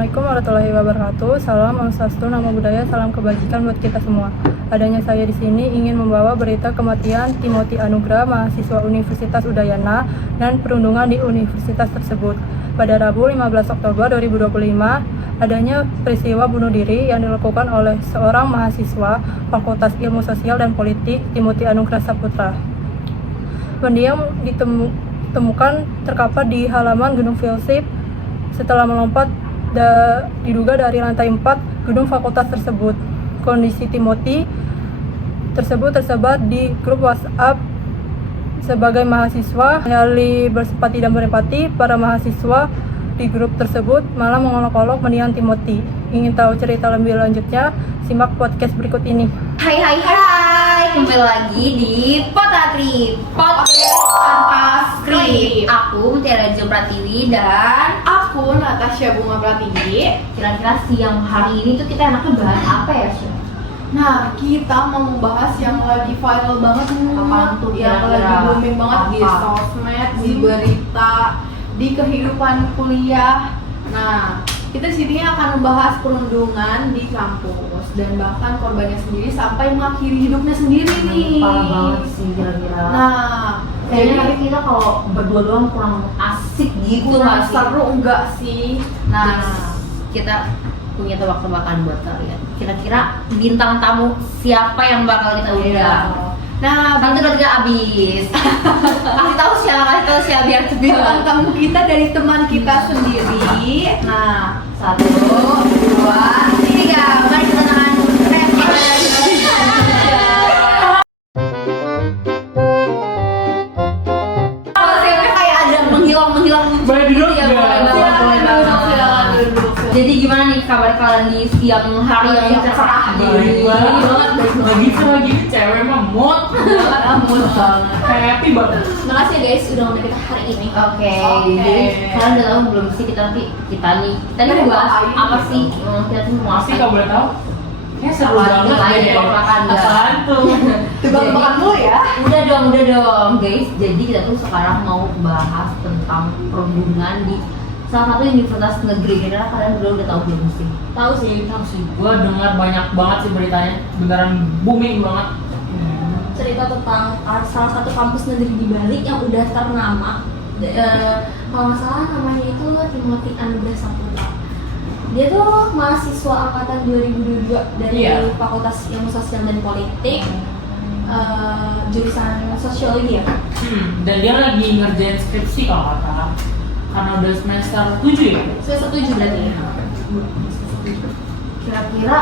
Assalamualaikum warahmatullahi wabarakatuh. Salam, Om Swastiastu, Namo Buddhaya, salam kebajikan buat kita semua. Adanya saya di sini ingin membawa berita kematian Timothy Anugrah, mahasiswa Universitas Udayana, dan perundungan di universitas tersebut. Pada Rabu 15 Oktober 2025, adanya peristiwa bunuh diri yang dilakukan oleh seorang mahasiswa Fakultas Ilmu Sosial dan Politik, Timothy Anugrah Saputra. Mendiang ditemukan terkapar di halaman Gedung Filsip setelah melompat diduga dari lantai 4 gedung fakultas tersebut. Kondisi Timothy tersebut tersebar di grup WhatsApp. Sebagai mahasiswa, nyali bersempati dan berempati, para mahasiswa di grup tersebut malah mengolok-olok mendiang Timothy. Ingin tahu cerita lebih lanjutnya? Simak podcast berikut ini. Hai, kembali lagi di Potatri Podcast tanpa skrip. Aku Mutiara Jo Pratiwi dan aku Natasha Bunga Pratiwi. kira-kira siang hari ini tuh kita enaknya bahas apa ya, Syah? Nah, kita mau membahas yang lagi viral banget Apaan tuh yang kira-kira? lagi booming banget di Apa? sosmed, di berita, di kehidupan kuliah. Nah, kita di sini akan membahas perundungan di kampus dan bahkan korbannya sendiri sampai mengakhiri hidupnya sendiri nih. Parah banget sih kira-kira. Nah, Kayaknya nanti kita kalau berdua doang kurang asik gitu kurang nggak sih? seru enggak sih? Nah, kita punya tebak-tebakan buat kalian. Kira-kira bintang tamu siapa yang bakal kita undang? Nah, Kan udah habis. Kasih tahu siapa biar bintang tamu kita dari teman kita sendiri. Nah, 1, 2, 3. Mari kita tangan Reva dan kayak ada menghilang Boleh duduk ya, nggak? boleh banget, boleh banget. silakan duduk. Jadi gimana nih kabar kalian di siang hari yang cerah Baik banget. Lagi cewek mah mood happy banget. Makasih ya guys udah ngomongin kita hari ini. Oke, Oke. jadi kalian udah tahu belum sih kita nih mau bahas apa sih? Kita tuh mau Masih kau boleh tahu? Ya seru Apaan banget lagi, deh. tebak-tebakan nggak? Apaan tuh? Tebak-tebakan dulu ya. Udah dong guys. Jadi kita tuh sekarang mau bahas tentang perundungan di salah satu universitas negeri. Kira-kira kalian udah tahu belum sih? Tahu sih. Tahu sih, gua dengar banyak banget sih beritanya, beneran booming banget. Cerita tentang salah satu kampus negeri di Bali yang udah ternama. Kalau nggak salah namanya itu Timothy Anugrah Saputra. Dia tuh mahasiswa angkatan 2022 dari Iya. Fakultas Ilmu Sosial dan Politik, jurusan sosiologi ya. Dan dia lagi ngerjain skripsi kalau nggak salah, karena udah semester 7 ya. Saya setuju berarti ya. Kira-kira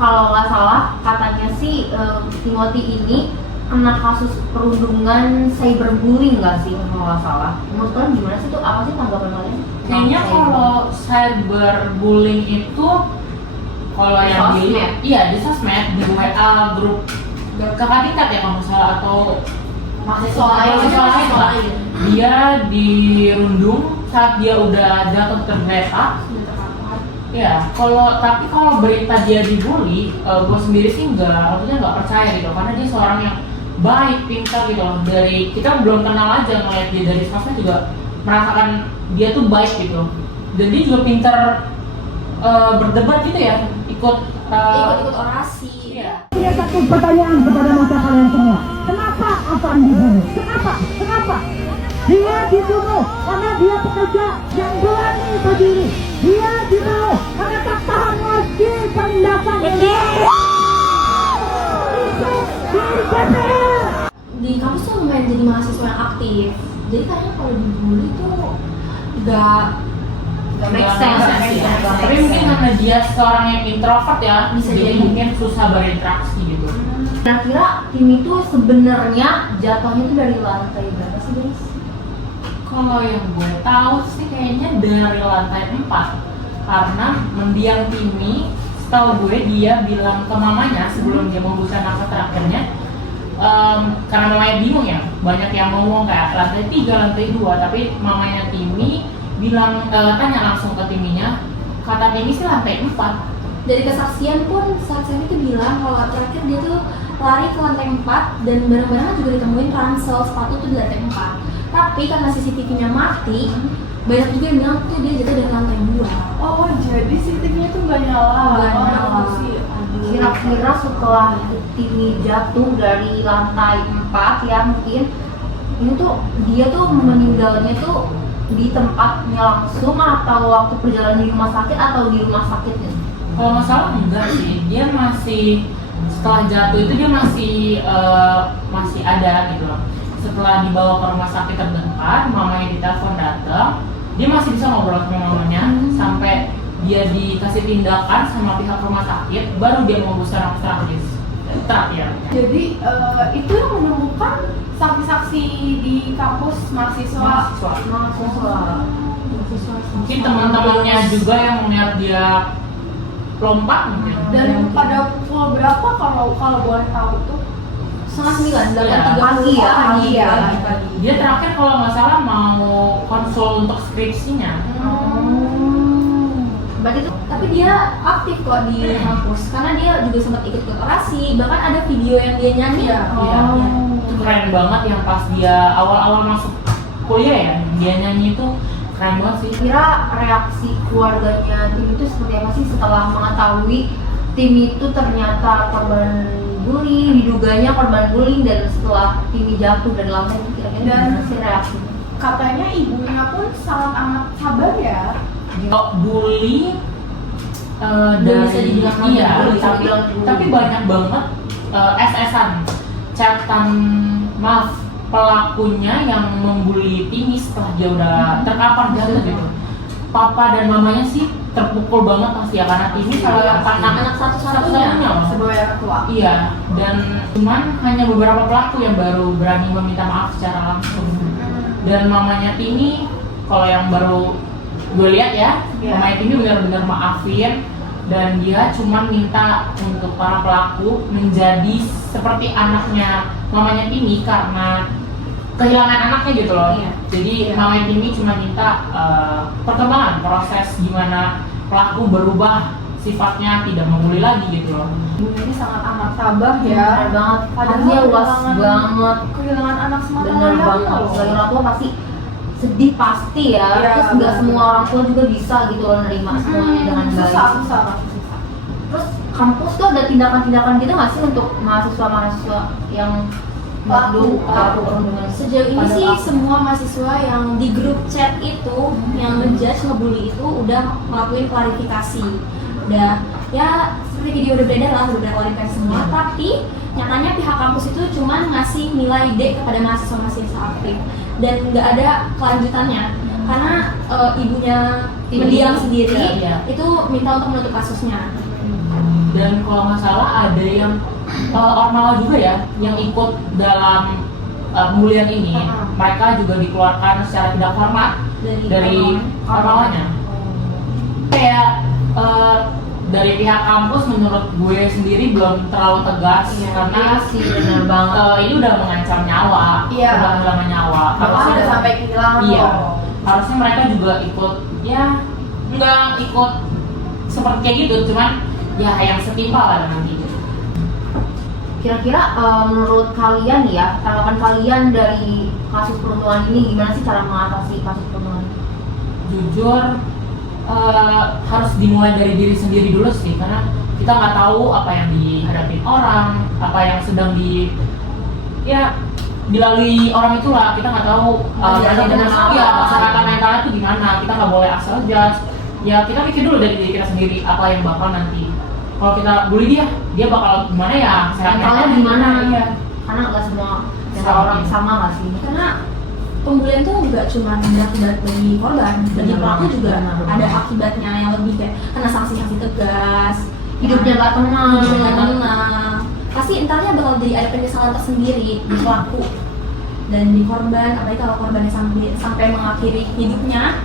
kalau nggak salah katanya sih Timothy ini kena kasus perundungan cyberbullying nggak sih kalau nggak salah? Menurut kalian gimana sih tuh? Apa sih tanggapan kalian? Kayaknya kalau cyberbullying itu kalau yang di Sosmed. iya di sosmed, di WA grup kakak tingkat ya kalau nggak salah, atau mahasiswa lain lah. Dia dirundung saat dia udah jatuh tergeletak. Ya, tapi kalau berita dia dibully, gue sendiri sih maksudnya nggak percaya gitu, karena dia seorang yang baik, pintar gitu loh. Dari kita belum kenal aja ngeliat dia dari sosmed juga merasakan dia tuh baik gitu, dan dia juga pintar berdebat gitu ya, ikut orasi. iya. Punya satu pertanyaan kepada mata kalian semua. Kenapa Afan dibunuh? Kenapa? Dia dibunuh karena dia pekerja yang berani berdiri. Dia dibunuh karena tak tahan lagi penindasan ini. Di kampus tuh lumayan jadi mahasiswa yang aktif. Jadi kayaknya kalau dibully tuh nggak Make sense, ya. make sense. Tapi mungkin karena dia seorang yang introvert ya, Bisa jadi jadi. mungkin susah berinteraksi gitu. Kira-kira tim itu sebenarnya jatuhnya itu dari lantai berapa sih guys? Kalau yang gue tahu sih kayaknya dari lantai 4, karena mendiang Timmy, setahu gue dia bilang ke mamanya sebelum dia membuka nafas terakhirnya, karena mamanya bingung ya, banyak yang ngomong kayak lantai 3, lantai 2, tapi mamanya Timmy bilang, tanya langsung ke Timmy-nya, kata Timmy sih lantai 4. Dari kesaksian pun saksinya itu bilang kalau terakhir dia tuh lari ke lantai 4 dan barang-barangnya juga ditemuin ransel sepatu tuh di lantai 4. Tapi karena CCTV-nya mati, banyak juga yang bilang tuh dia jatuh dari lantai 2. Oh, jadi si TV-nya tuh nggak nyala. Nggak Oh, nyala. sih. Aduh. Kira-kira setelah Timi jatuh dari lantai 4 ya mungkin ini tuh dia tuh meninggalnya tuh di tempatnya langsung atau waktu perjalanan di rumah sakit atau di rumah sakitnya? Kalau nggak salah enggak sih, dia masih setelah jatuh itu dia masih ada gitu loh. Setelah dibawa ke rumah sakit terdekat, mamanya ditelepon datang, dia masih bisa ngobrol sama mamanya sampai dia dikasih tindakan sama pihak rumah sakit, baru dia memutuskan nafas terakhir. Jadi itu yang menemukan saksi-saksi di kampus mahasiswa. Mahasiswa. Mungkin teman-temannya juga yang melihat dia lompat mungkin. Dan pada pukul berapa kalau boleh tahu tuh? 8:30, Iya, pagi ya, Pagi ya. pagi. Dia terakhir kalau nggak salah mau konsul untuk skripsinya. Berarti itu Tapi dia aktif kok di kampus karena dia juga sempat ikut ke orasi, bahkan ada video yang dia nyanyi. Iya. Iya. Itu keren banget yang pas dia awal-awal masuk kuliah ya, dia nyanyi itu keren banget sih. kira reaksi keluarganya Tim itu seperti apa sih setelah mengetahui Tim itu ternyata korban bullying, diduganya korban bullying dan setelah Tim jatuh dari lantai itu kira-kira Dan- gimana sih reaksinya? Katanya ibunya pun sangat amat sabar ya. Kalau bully Belum bisa dibilang lagi iya, bully, tapi banyak banget SS-an, chatan maaf pelakunya yang membuli Timi setelah dia udah terkapar jatuh gitu. Papa dan mamanya sih terpukul banget pasti ya karena Timi salah Anak satu-satunya. satu-satunya loh. Sebagai orang tua. Iya, dan cuman hanya beberapa pelaku yang baru berani meminta maaf secara langsung. Dan mamanya Timi, kalau yang baru gue lihat ya, Iya. mamanya Timi benar-benar maafin dan dia cuman minta untuk para pelaku menjadi seperti anaknya mamanya Timi karena kehilangan anaknya gitu loh. Iya. Jadi Iya. mamanya Timi cuma minta perkembangan proses gimana pelaku berubah sifatnya tidak membuli lagi gitu loh. Ibunya ini sangat amat sabar ya. Bener banget, Padahal hatinya luas kehilangan- banget. Kehilangan anak semata Bener wayangnya banget, loh. sebagai orang tua pasti sedih pasti ya. Iya, Terus nggak bener. semua orang tua juga bisa gitu loh nerima semuanya dengan baik. Susah. Terus kampus tuh ada tindakan-tindakan gitu nggak sih untuk mahasiswa-mahasiswa yang Pelaku perundungan? Sejauh ini Pada sih pelaku. semua mahasiswa yang di grup chat itu yang ngejudge ngebully itu udah ngelakuin klarifikasi. Udah ya seperti video udah beredar lah, udah klarifikasi semua. Tapi nyatanya pihak kampus itu cuma ngasih nilai D kepada mahasiswa-mahasiswa aktif dan nggak ada kelanjutannya karena ibunya Tim mendiam ini, sendiri iya. itu minta untuk menutup kasusnya. Dan kalau nggak salah ada yang Ormawa juga ya yang ikut dalam pembulian ini. Mereka juga dikeluarkan secara tidak hormat dari Ormawanya. Kayak dari pihak kampus menurut gue sendiri belum terlalu tegas karena Iya sih bener banget. ini udah mengancam nyawa, Iya. udah kehilangan nyawa. Bahkan Harusnya udah sampai kehilangan iya, loh. harusnya mereka juga ikut ya nggak ikut seperti kayak gitu, cuman ya yang setimpal lah dengan gitu. Kira-kira menurut kalian ya, tanggapan kalian dari kasus perundungan ini gimana sih cara mengatasi kasus perundungan ini? Jujur harus dimulai dari diri sendiri dulu sih karena kita nggak tahu apa yang dihadapi orang, apa yang sedang dilalui orang itulah, kita nggak tahu kesehatan mentalnya itu gimana, kita nggak boleh asal judge. Ya kita pikir dulu dari diri kita sendiri apa yang bakal nanti kalau kita bully dia bakal gimana ya, kesehatan Mentalnya mentalnya gimana? Iya. Karena nggak semua mental Sama. orang sama nggak sih? Karena pembulian tuh nggak cuma berakibat bagi korban, bagi Benar. pelaku juga Benar. ada akibatnya yang lebih kayak kena sanksi-sanksi tegas, Hidupnya nggak tenang. hidupnya nggak tenang. Pasti entarnya bakal jadi ada penyesalan tersendiri di pelaku dan di korban, apalagi kalau korbannya sampai mengakhiri hidupnya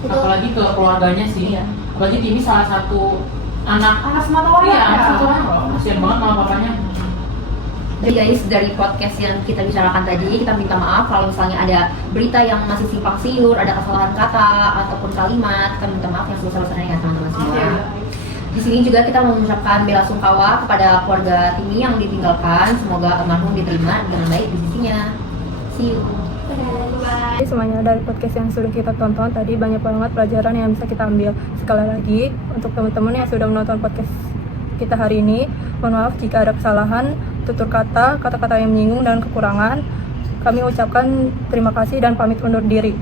itu Apalagi ke keluarganya sih. Iya. Apalagi Timi salah satu anak semata Iya, wayang ya. satu orang loh. Kasian banget sama papanya. Jadi guys, dari podcast yang kita bicarakan tadi, kita minta maaf kalau misalnya ada berita yang masih simpang siur, ada kesalahan kata ataupun kalimat, kita minta maaf yang sebesar-besarnya ya teman-teman semua. Di sini juga kita mengucapkan bela sungkawa kepada keluarga Timi yang ditinggalkan. Semoga almarhum diterima dengan baik di sisinya. See you. Bye. kasih semuanya dari podcast yang sudah kita tonton tadi, banyak banget pelajaran yang bisa kita ambil. Sekali lagi untuk teman-teman yang sudah menonton podcast kita hari ini, mohon maaf jika ada kesalahan, tutur kata, kata-kata yang menyinggung dan kekurangan. Kami ucapkan terima kasih dan pamit undur diri.